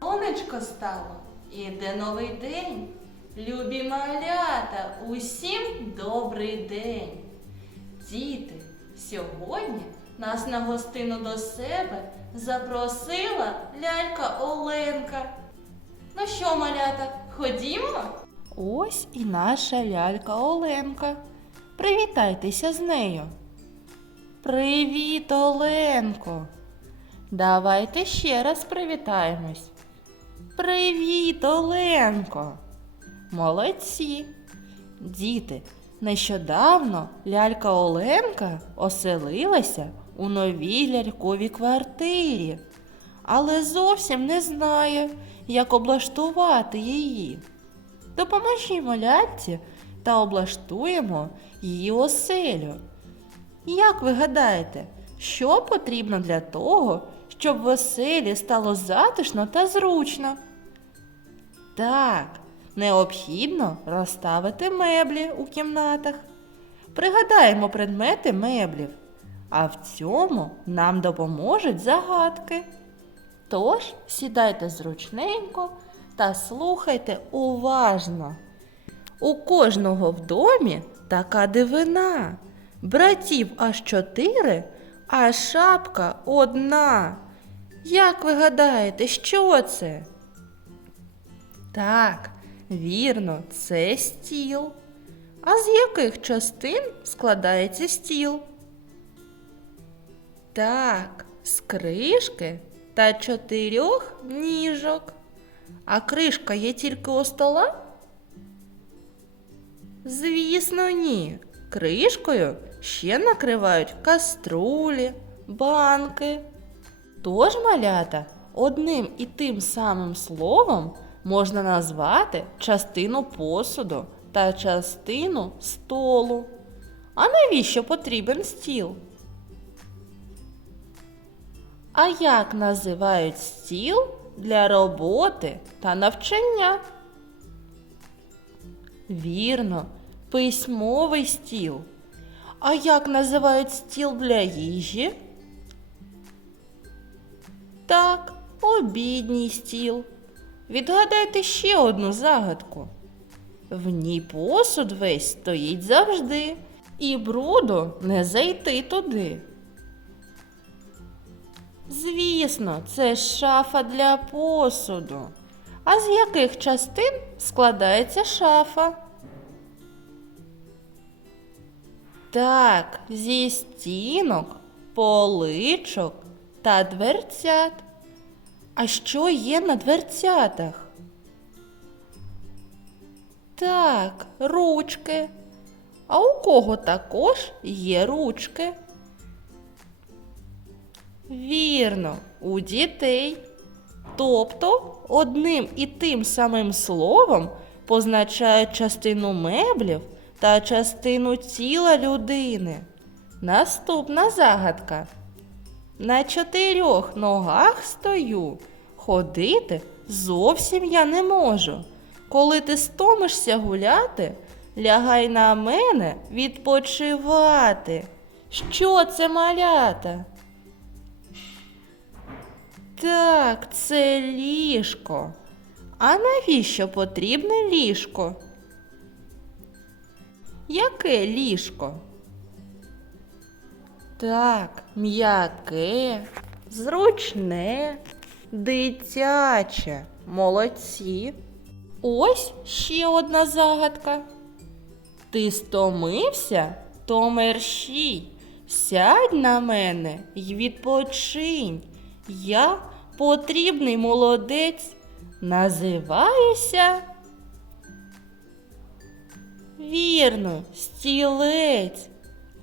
Сонечко стало, іде новий день. Любі малята, усім добрий день. Діти, сьогодні нас на гостину до себе запросила лялька Оленка. Ну що, малята, ходімо? Ось і наша лялька Оленка. Привітайтеся з нею. Привіт, Оленко. Давайте ще раз привітаємось. Привіт, Оленко. Молодці. Діти, нещодавно лялька Оленка оселилася у новій ляльковій квартирі, але зовсім не знає, як облаштувати її. Допоможімо ляльці та облаштуємо її оселю. Як ви гадаєте, що потрібно для того, щоб в оселі стало затишно та зручно? Так, необхідно розставити меблі у кімнатах. Пригадаємо предмети меблів, а в цьому нам допоможуть загадки. Тож сідайте зручненько та слухайте уважно. У кожного в домі така дивина. Братів аж чотири, а шапка одна. Як ви гадаєте, що це? Так, вірно, це стіл. А з яких частин складається стіл? Так, з кришки та чотирьох ніжок. А кришка є тільки у стола? Звісно, ні. Кришкою ще накривають каструлі, банки. Тож, малята, одним і тим самим словом можна назвати частину посуду та частину столу. А навіщо потрібен стіл? А як називають стіл для роботи та навчання? Вірно, письмовий стіл. А як називають стіл для їжі? Так, обідній стіл. Відгадайте ще одну загадку. В ній посуд весь стоїть завжди, і бруду не зайти туди. Звісно, це шафа для посуду. А з яких частин складається шафа? Так, зі стінок, поличок та дверцят. А що є на дверцятах? Так, ручки. А у кого також є ручки? Вірно, у дітей. Тобто одним і тим самим словом позначають частину меблів та частину тіла людини. Наступна загадка. На чотирьох ногах стою. Ходити зовсім я не можу. Коли ти стомишся гуляти, лягай на мене відпочивати. Що це малята? Так, це ліжко. А навіщо потрібне ліжко? Яке ліжко? Так, м'яке, зручне, дитяче. Молодці. Ось ще одна загадка. Ти стомився, то мерщій. Сядь на мене й відпочинь. Я потрібний молодець. Називаюся. Вірно, стілець.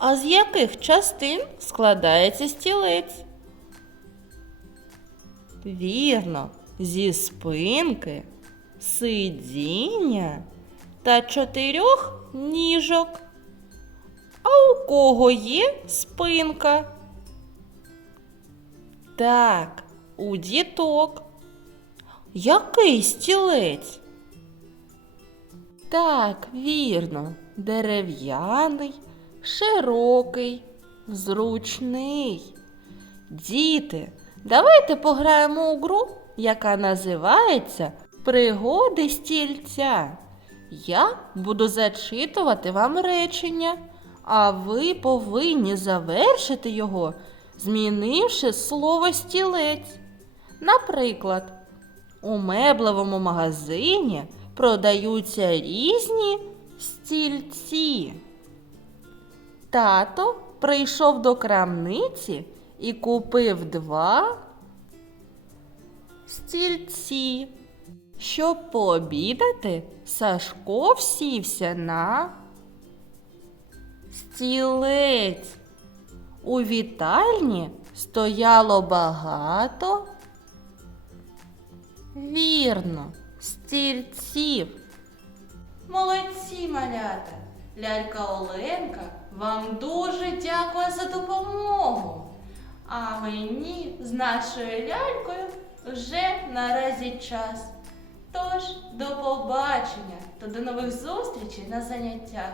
А з яких частин складається стілець? Вірно, зі спинки, сидіння та чотирьох ніжок. А у кого є спинка? Так, у діток. Який стілець? Так, вірно, дерев'яний, широкий, зручний. Діти, Давайте пограємо у гру, яка називається Пригоди стільця. Я буду зачитувати вам речення, а ви повинні завершити його, змінивши слово стілець. Наприклад, у меблевому магазині продаються різні стільці. Тато прийшов до крамниці і купив два стільці. Щоб пообідати, Сашко всівся на стілець. У вітальні стояло багато. Вірно, стільців. Молодці, малята! Лялька Оленка вам дуже дякую за допомогу. А мені з нашою лялькою вже наразі час. Тож, до побачення та до нових зустрічей на заняттях.